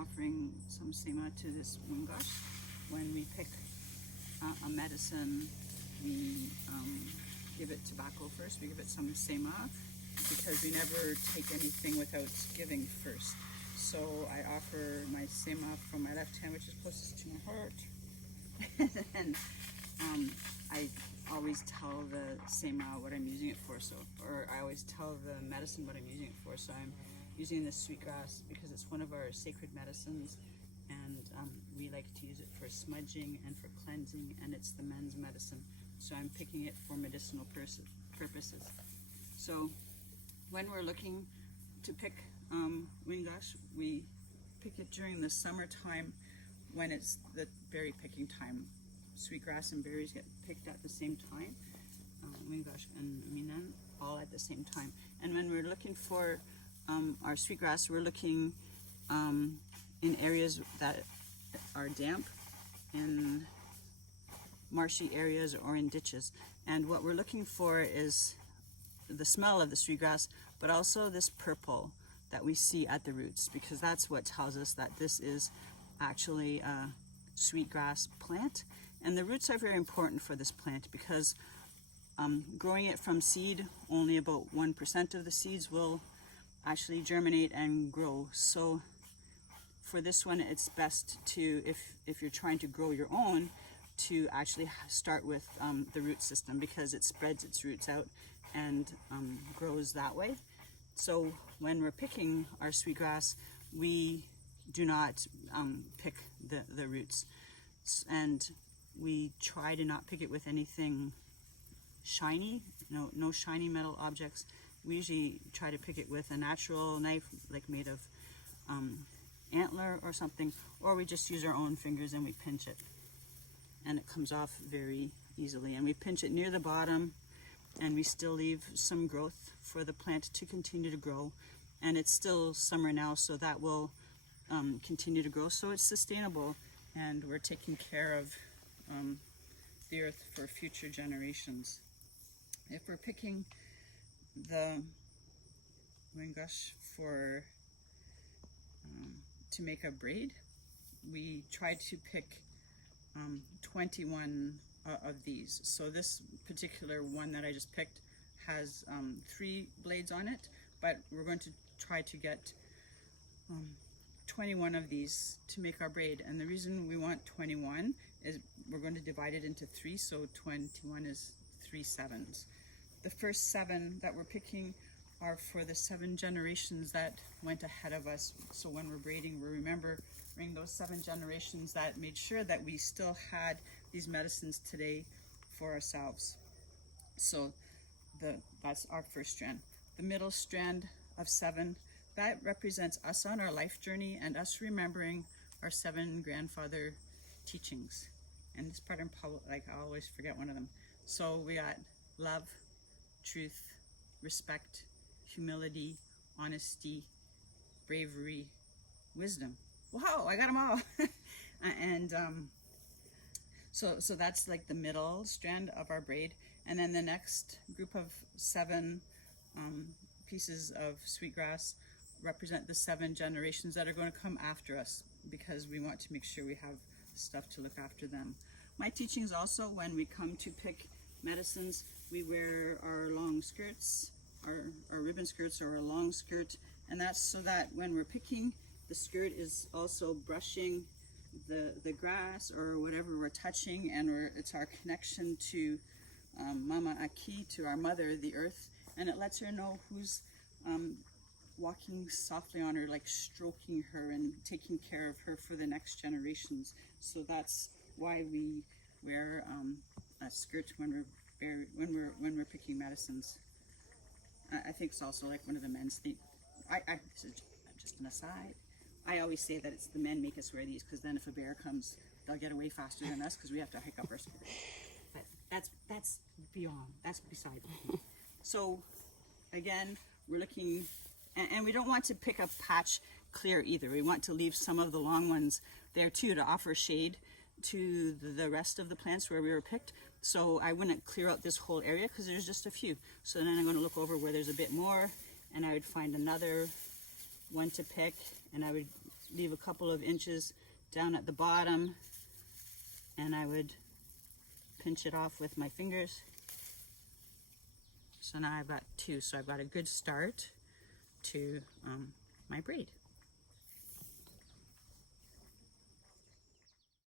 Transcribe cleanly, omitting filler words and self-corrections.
offering some sema to this Wiingashk. When we pick a medicine, we give it tobacco first. We give it some sema because we never take anything without giving first. So I offer my sema from my left hand, which is closest to my heart. And I always tell the sema what I'm using it for. Or I always tell the medicine what I'm using it for. So I'm using this sweetgrass because it's one of our sacred medicines, and we like to use it for smudging and for cleansing, and it's the men's medicine. So I'm picking it for medicinal purposes. So when we're looking to pick Wiingashk, we pick it during the summertime when it's the berry picking time. Sweetgrass and berries get picked at the same time. Wiingashk and Minan all at the same time. And when we're looking for our sweetgrass, we're looking in areas that are damp, in marshy areas, or in ditches. And what we're looking for is the smell of the sweetgrass, but also this purple that we see at the roots, because that's what tells us that this is actually a sweetgrass plant. And the roots are very important for this plant because growing it from seed, only about 1% of the seeds will actually germinate and grow. So for this one, it's best to, if you're trying to grow your own, to actually start with the root system, because it spreads its roots out and grows that way. So when we're picking our sweetgrass, we do not pick the roots, and we try to not pick it with anything shiny, no shiny metal objects. We usually try to pick it with a natural knife, like made of antler or something, or we just use our own fingers and we pinch it, and it comes off very easily. And we pinch it near the bottom, and we still leave some growth for the plant to continue to grow. And it's still summer now, so that will continue to grow. So it's sustainable, and we're taking care of the earth for future generations. If we're picking the Wiingashk for to make a braid, we try to pick 21 of these. So this particular one that I just picked has 3 blades on it, but we're going to try to get 21 of these to make our braid. And the reason we want 21 is we're going to divide it into 3, so 21 is 3 sevens. The first 7 that we're picking are for the 7 generations that went ahead of us. So when we're braiding, we're remembering those 7 generations that made sure that we still had these medicines today for ourselves. So that's our first strand. The middle strand of 7, that represents us on our life journey and us remembering our 7 grandfather teachings. And this part I always forget one of them. So we got love, truth, respect, humility, honesty, bravery, wisdom. Wow, I got them all. And so that's like the middle strand of our braid. And then the next group of 7 pieces of sweetgrass represent the 7 generations that are going to come after us, because we want to make sure we have stuff to look after them. My teachings also, when we come to pick medicines, we wear our long skirts, our ribbon skirts, or a long skirt, and that's so that when we're picking, the skirt is also brushing the grass or whatever we're touching, and it's our connection to Mama Aki, to our mother, the earth, and it lets her know who's walking softly on her, like stroking her and taking care of her for the next generations. So that's why we wear a skirt when we're picking medicines. I think it's also like one of the men's things. Just an aside, I always say that it's the men make us wear these, because then if a bear comes, they'll get away faster than us, because we have to hike up our skirt. But that's beside the point. So again, we're looking, and we don't want to pick a patch clear either. We want to leave some of the long ones there too, to offer shade to the rest of the plants where we were picked. So I wouldn't clear out this whole area because there's just a few. So then I'm going to look over where there's a bit more, and I would find another one to pick, and I would leave a couple of inches down at the bottom, and I would pinch it off with my fingers. So now I've got two, so I've got a good start to my braid.